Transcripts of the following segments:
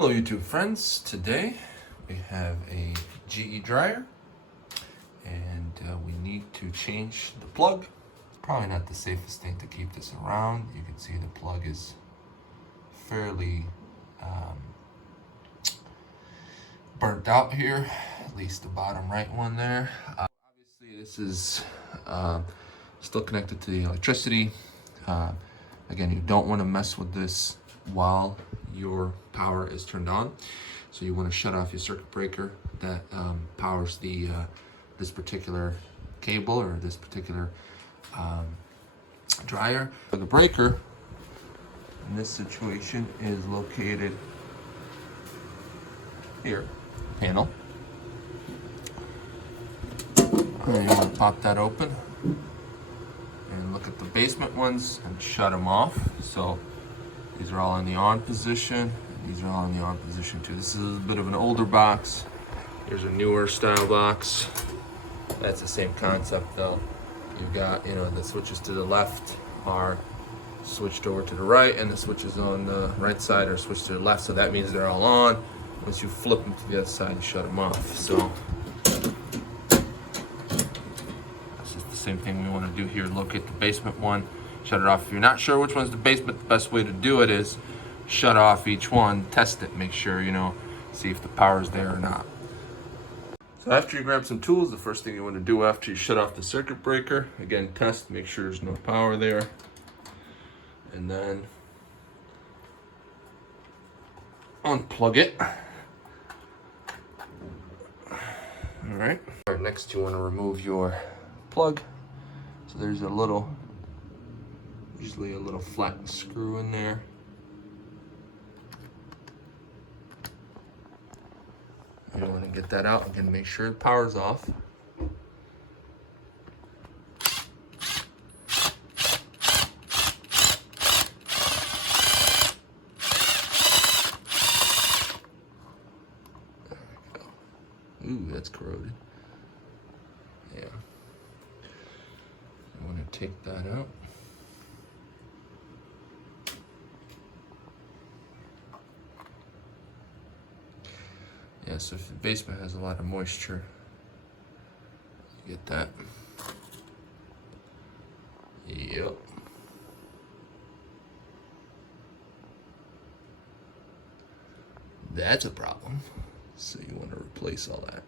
Hello YouTube friends, today we have a GE dryer and we need to change the plug. Probably not the safest thing to keep this around. You can see the plug is fairly burnt out here, at least the bottom right one there. Obviously this is still connected to the electricity. Again, you don't want to mess with this while your power is turned on, so you want to shut off your circuit breaker that powers the this particular cable or this particular dryer. The breaker in this situation is located here, panel, and you want to pop that open and look at the basement ones and shut them off. So these are all in the on position. These are all in the on position too. This is a bit of an older box. Here's a newer style box. That's the same concept though. You've got, the switches to the left are switched over to the right, and the switches on the right side are switched to the left. So that means they're all on. Once you flip them to the other side, you shut them off. So that's just the same thing we want to do here. Locate the basement one, shut it off. If you're not sure which one's the basement, the best way to do it is shut off each one, test it, make sure, see if the power's there or not. So after you grab some tools, the first thing you want to do after you shut off the circuit breaker, again, test, make sure there's no power there. And then unplug it. All right, next you want to remove your plug. So there's usually a little flat screw in there. You want to get that out. Again, make sure the power's off. Ooh, that's corroded. Yeah. I want to take that out. Yeah, so if the basement has a lot of moisture, you get that. Yep. That's a problem. So you want to replace all that.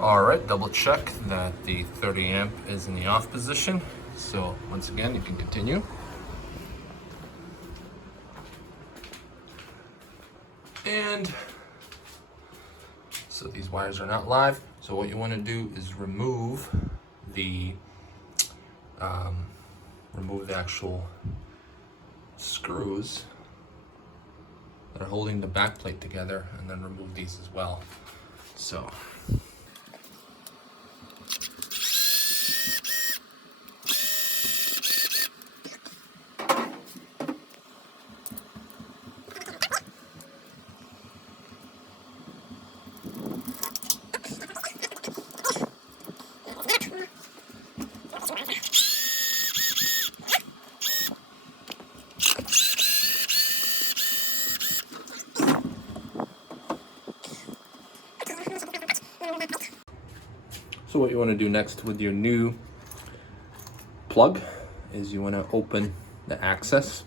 All right, double check that the 30 amp is in the off position. So once again, you can continue. And so these wires are not live. So what you want to do is remove the actual screws that are holding the back plate together, and then remove these as well. So what you want to do next with your new plug is you want to open the access,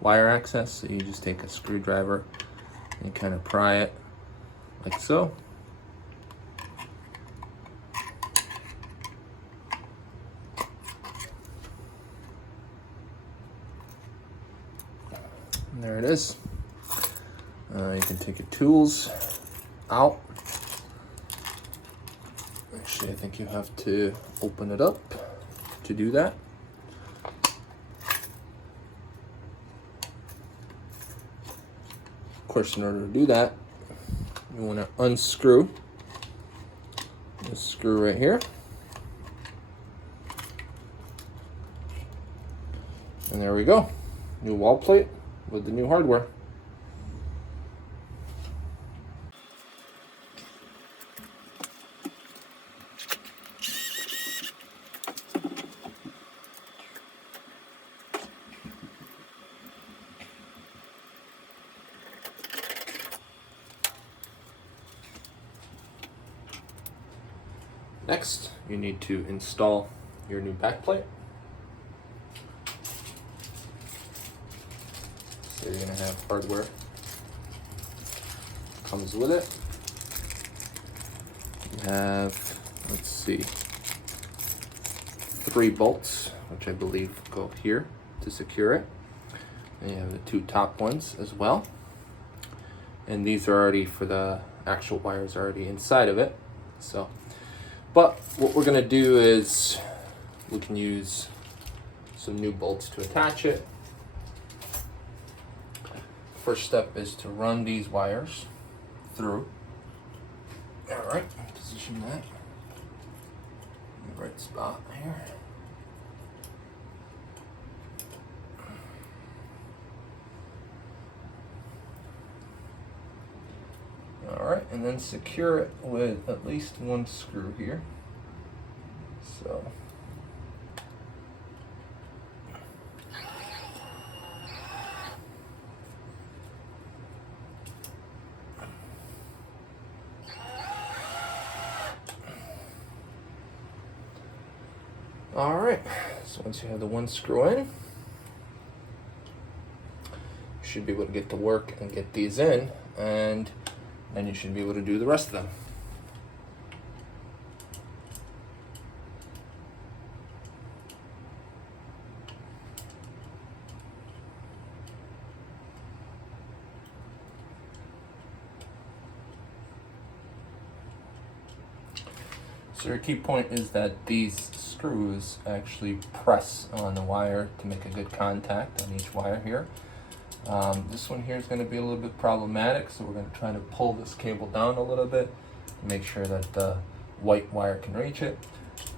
wire access. So you just take a screwdriver and kind of pry it like so. And there it is. You can take your tools out. Actually, I think you have to open it up to do that. Of course, in order to do that, you want to unscrew this screw right here. And there we go. New wall plate with the new hardware. Next, you need to install your new backplate. So you're gonna have hardware comes with it. You have, let's see, 3 bolts, which I believe go here to secure it. And you have the 2 top ones as well. And these are already, for the actual wires, already inside of it. So, but what we're gonna do is we can use some new bolts to attach it. First step is to run these wires through. All right, position that in the right spot here. All right, and then secure it with at least 1 screw here. So. All right, so once you have the 1 screw in, you should be able to get to work and get these in, and then you should be able to do the rest of them. So your key point is that these screws actually press on the wire to make a good contact on each wire here. This one here is going to be a little bit problematic, so we're going to try to pull this cable down a little bit to make sure that the white wire can reach it.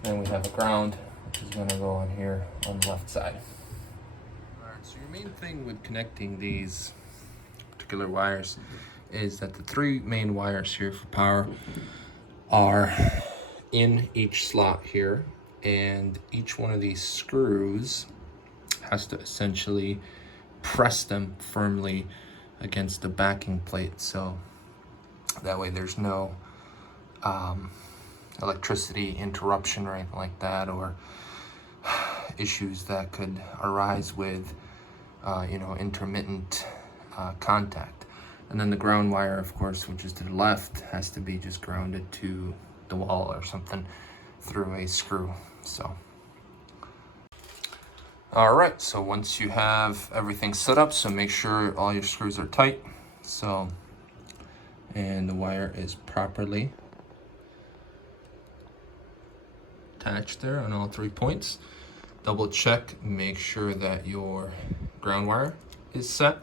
Then we have a ground, which is going to go on here on the left side. Alright, so your main thing with connecting these particular wires is that the 3 main wires here for power are in each slot here, and each one of these screws has to essentially press them firmly against the backing plate, so that way there's no electricity interruption or anything like that, or issues that could arise with intermittent contact. And then the ground wire, of course, which is to the left, has to be just grounded to the wall or something through a screw. So all right, so once you have everything set up, so make sure all your screws are tight, so, and the wire is properly attached there on all 3 points. Double check, make sure that your ground wire is set,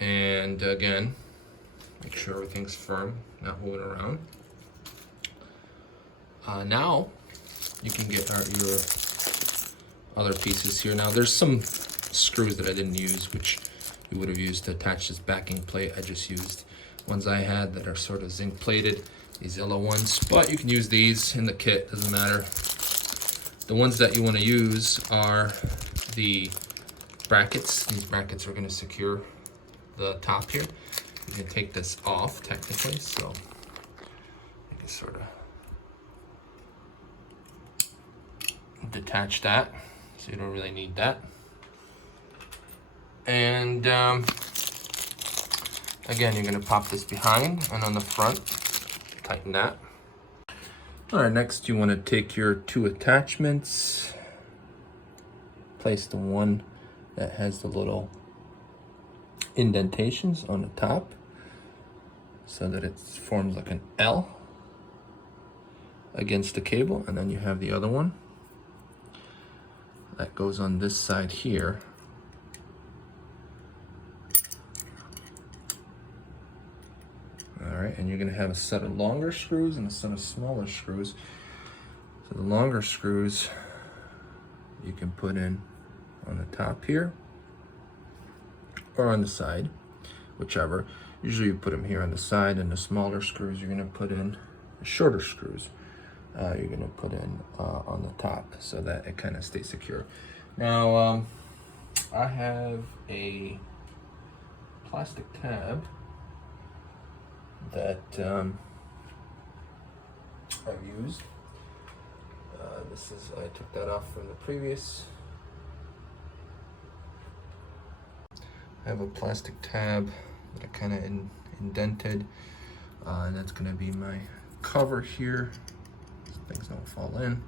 and again, make sure everything's firm, not moving around. Now you can get your other pieces here. Now there's some screws that I didn't use, which you would have used to attach this backing plate. I just used ones I had that are sort of zinc plated, these yellow ones, but you can use these in the kit, doesn't matter. The ones that you want to use are the brackets. These brackets are going to secure the top here. You can take this off technically, so you can sort of detach that. so you don't really need that. And again, you're gonna pop this behind, and on the front, tighten that. All right, next you wanna take your two attachments, place the one that has the little indentations on the top so that it forms like an L against the cable, and then you have the other one that goes on this side here. All right, and you're gonna have a set of longer screws and a set of smaller screws. So the longer screws you can put in on the top here or on the side, whichever. Usually you put them here on the side, and the smaller screws you're gonna put in, the shorter screws, you're gonna put in on the top so that it kind of stays secure. Now, I have a plastic tab that I've used. I took that off from the previous. I have a plastic tab that I kind of indented, and that's gonna be my cover here, so things don't fall in.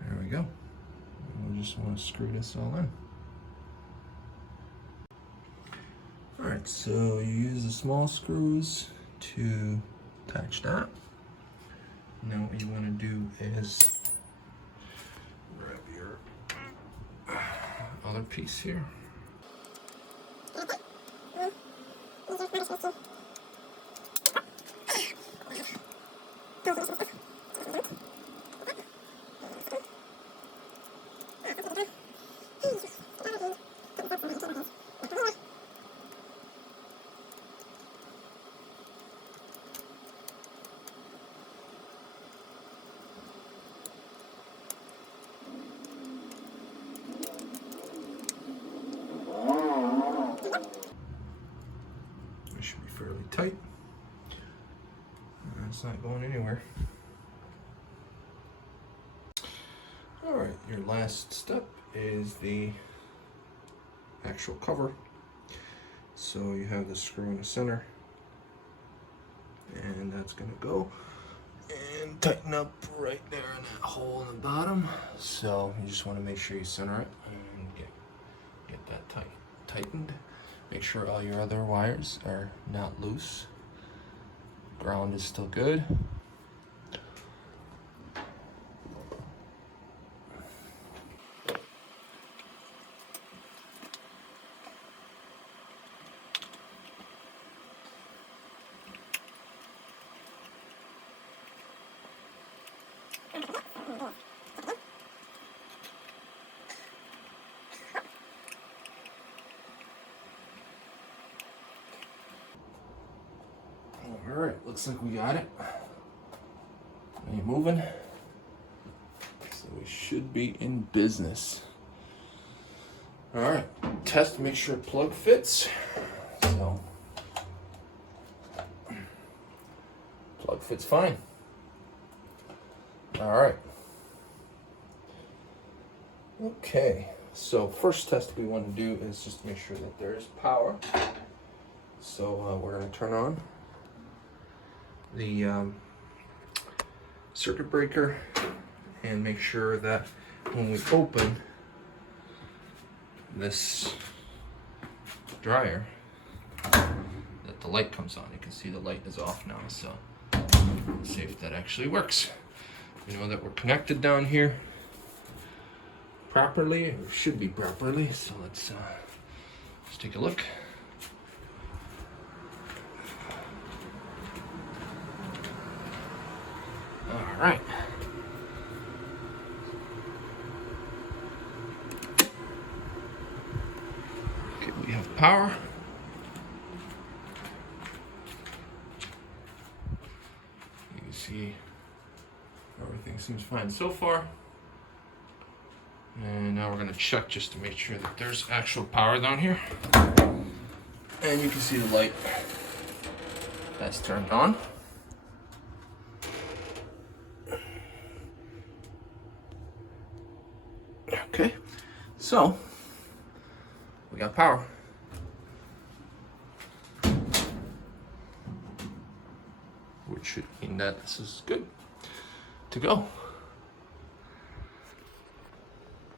There we go. We just want to screw this all in. All right, so you use the small screws to attach that. Now what you want to do is grab your other piece here. It should be fairly tight. It's not going anywhere. All right, your last step is the actual cover. So you have the screw in the center, and that's gonna go and tighten up right there in that hole in the bottom. So you just want to make sure you center it and get that tightened. Make sure all your other wires are not loose. Ground is still good. All right, looks like we got it. Ain't moving. So we should be in business. All right, test to make sure plug fits. So, plug fits fine. All right. Okay, so first test we want to do is just to make sure that there is power. So we're going to turn on the circuit breaker and make sure that when we open this dryer that the light comes on. You can see the light is off now, so let's see if that actually works. We know that we're connected down here properly, or should be properly, so let's take a look. All right. Okay, we have power. You can see everything seems fine so far. And now we're gonna check just to make sure that there's actual power down here. And you can see the light that's turned on. Okay, so we got power. Which should mean that this is good to go.